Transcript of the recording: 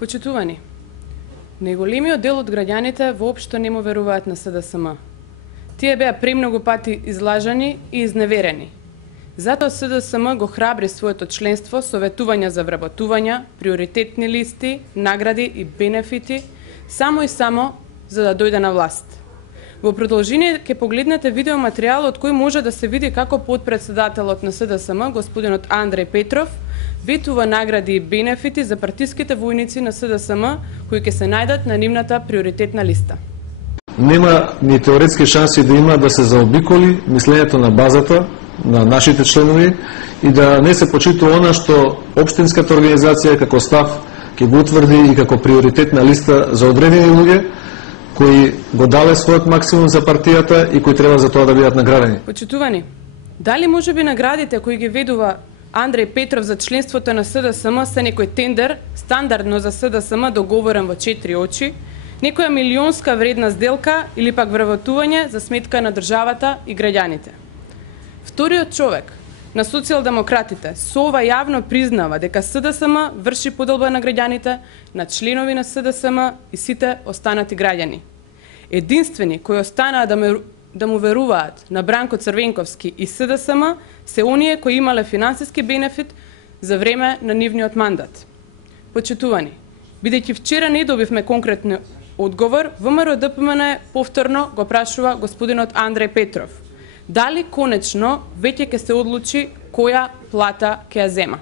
Почитувани, најголемиот дел од граѓаните воопшто не му веруваат на СДСМ. Тие беа премногу пати излажани и изневерени. Затоа СДСМ го храбри своето членство со ветувања за вработувања, приоритетни листи, награди и бенефити, само и само за да дојде на власт. Во продолжение ќе погледнете видеоматеријал од кој може да се види како подпредседателот на СДСМ, господинот Андреј Петров, ветува награди и бенефити за партиските војници на СДСМ кои ќе се најдат на нивната приоритетна листа. Нема ни теоретски шанси да има да се заобиколи мислењето на базата на нашите членови и да не се почитува она што општинската организација како став ќе го утврди и како приоритетна листа за одредени луѓе кои го дале својот максимум за партијата и кои треба за тоа да бидат наградени. Почитувани, дали можеби наградите кои ги ведува Андреј Петров за членството на СДСМ се некој тендер, стандардно за СДСМ договорен во 4 очи, некоја милионска вредна сделка или пак вработување за сметка на државата и граѓаните? Вториот човек на социјалдемократите со ова јавно признава дека СДСМ врши поделба на граѓаните, на членови на СДСМ и сите останати граѓани. Единствени кои останаа да му веруваат на Бранко Црвенковски и СДСМ се оние кои имале финансиски бенефит за време на нивниот мандат. Почитувани, бидејќи вчера не добивме конкретен одговор, ВМРО-ДПМН повторно го прашува господинот Андреј Петров дали конечно веќе ќе се одлучи која плата ќе ја зема.